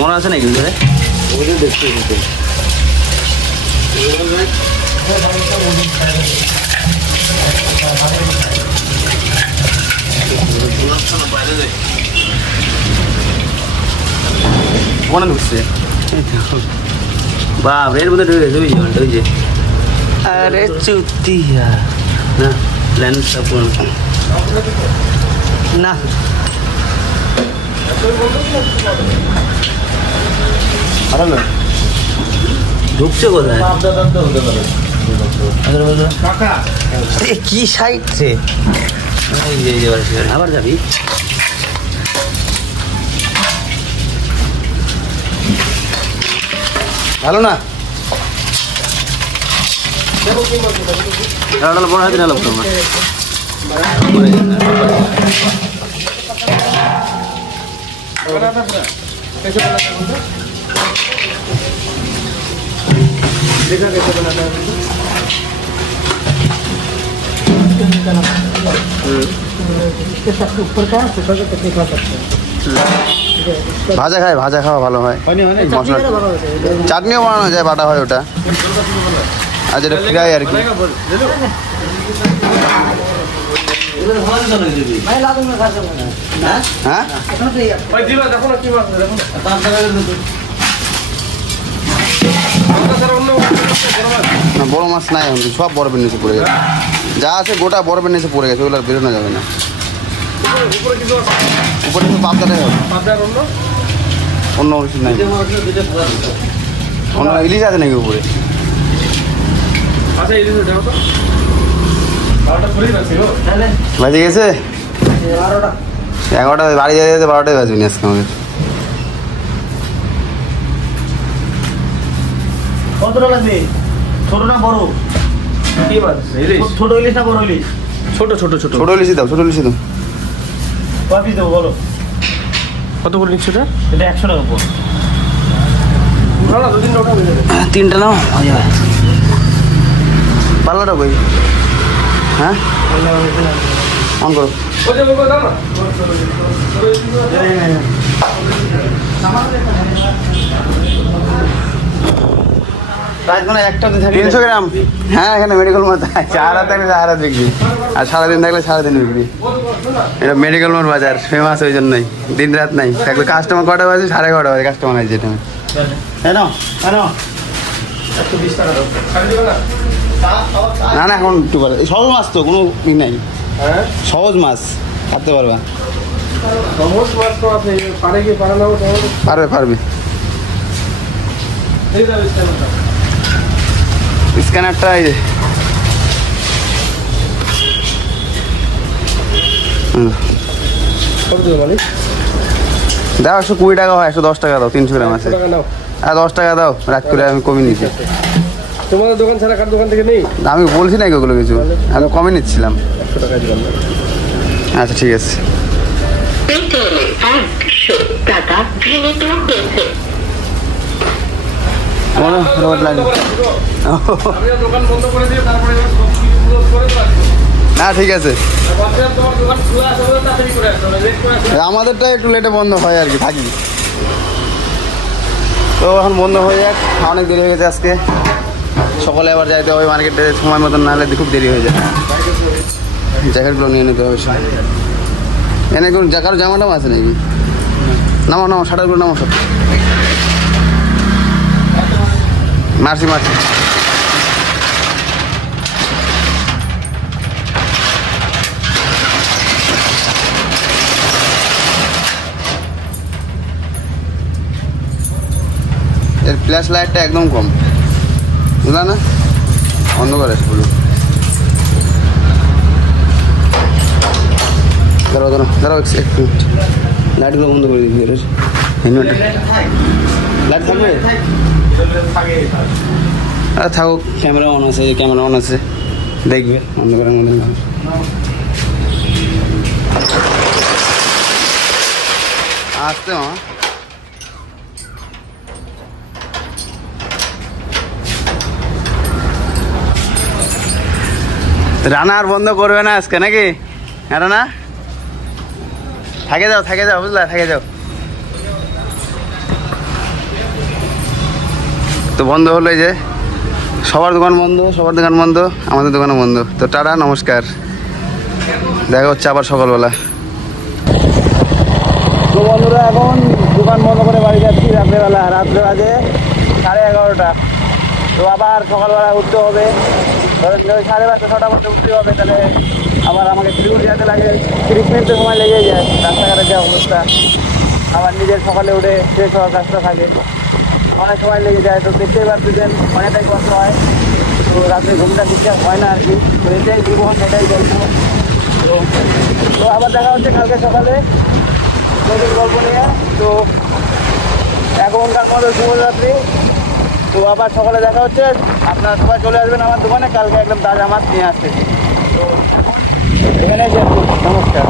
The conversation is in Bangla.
মনে আছে নাকি ভিতরে? ওইটা দেখতে দিতে কোন ঢুকছে বাপ এর মধ্যে ঢুকে গেছে ওই যে আরে চুতিয়া না লেন্সটা পুরো না ঢুকছে কোথায় কি সাইড আবার যাবি ভালো না বড় হাতে নালো ভাজা খায় ভাজা খাওয়া ভালো হয় মশলা চাটনিও বানানো যায় বাটা হয় ওটা আর যেটা ফ্রাই আর কি হ্যাঁ বড় মাছ নাই এখন সব বরফের নিচে পড়ে গেছে যা আছে গোটা বরফের নিচে পড়ে গেছে ওগুলো আর বেরোনো যাবে না উপরে পাবদাটাই হবে অন্য কিছু নাই অন্য ইলিশ আছে নাকি উপরে বাজে গেছে 11টা বাড়ি যেতে যেতে 12টাই বাজবে না আজকে আমাদের কতটা লাগবে ছোট না বড় কি মাছ ইলিশ ছোট ইলিশ না বড় ইলিশ ছোট ছোট ছোট ছোট ইলিশই দাও ছোট ইলিশই দাও কত পিস দেবো বলো কত করে নিচ্ছ এটা 100 টাকা পড় না না 2-3 টাকা হয়ে যাবে 3টা নাও পাল্লাটা কই হ্যাঁ অন করো ওই যে দাও না একটা 300 গ্রাম হ্যাঁ এখানে মেডিকেল মাছ সারা থাকলে সারা বিক্রি আর সারাদিন থাকলে সারাদিন বিক্রি এটা মেডিকেল মাছ বাজার ফেমাস ওই জন্যই দিন রাত নাই থাকলে কাস্টমার কটা বাজে 11:30 বাজে কাস্টমার আছে যেটা না না এখন একটু পারে সহজ মাছ তো কোনো ই নাই সহজ মাছ কাটতে পারবা পারবে পারবে স্ক্যানারটা এই যে দাও 120 টাকা হয় 110 টাকা দাও 300 গ্রাম আছে আর 10 টাকা দাও রাত করে আমি কমিয়ে নিচ্ছি তোমাদের দোকান ছাড়া কার দোকান থেকে নেই আমি বলছি না ওগুলো কিছু আমি কমিয়ে নিচ্ছিলাম 100 টাকা দিলাম আচ্ছা ঠিক আছে না ঠিক আছে আমাদেরটা একটু লেটে বন্ধ হয় আর কি থাকি তো এখন বন্ধ হয়ে যাক অনেক দেরি হয়ে গেছে আজকে সকালে আবার যাইতে হবে মার্কেটে সময় মতন না হলে খুব দেরি হয়ে যায় জ্যাকেটগুলো নিয়ে নিতে হবে এনে কোন কারো জামা টামা আছে নাকি নামো নামো শাটারগুলো নামো সব মারছি মারছি এর ফ্ল্যাশ লাইটটা একদম কম বুঝলা না বন্ধ করে বলুন দাঁড়াও দাঁড়াও দাঁড়াও একটু লাইটগুলো বন্ধ করে দিবি হেলমেটটা লাইট থাকবে আরে থাকুক ক্যামেরা অন আছে ক্যামেরা অন আছে দেখবে বন্ধ করার মধ্যে আসতে রান্না আর বন্ধ করবে না আজকে নাকি রান্না থাকে যাও বুঝলা থাকে যাও তো বন্ধ হলো, এই যে সবার দোকান বন্ধ, সবার দোকান বন্ধ, আমাদের দোকানও বন্ধ। তো টাটা, নমস্কার, দেখা হচ্ছে আবার সকালবেলা। তো বন্ধুরা এখন দোকান বন্ধ করে বাড়ি যাচ্ছি রাত্রেবেলা। রাত্রে বাজে 11:30। তো আবার সকালবেলা উঠতে হবে, ধরেন 5:30 6টার মধ্যে উঠতে হবে। তাহলে আবার আমাকে শিলিগুড়ি যেতে লাগে 30 মিনিটের সময় লেগে যায়, রাস্তাঘাটের যে অবস্থা। আবার নিজের সকালে উঠে ফ্রেশ হওয়ার কাজটা থাকে, অনেক সময় লেগে যায়। তো দেখতেই পাচ্ছেন অনেকটাই কষ্ট হয়। তো রাত্রে ঘুমটা ঠিকঠাক হয় না আর কি। তো এটাই জীবন, এটাই গল্প। তো আবার দেখা হচ্ছে কালকে সকালে নতুন গল্প নিয়ে। তো এখনকার মতো শুভরাত্রি। তো আবার সকালে দেখা হচ্ছে। আপনারা সবাই চলে আসবেন আমার দোকানে, কালকে একদম তাজা মাছ নিয়ে আসছে। তো এখানে নমস্কার।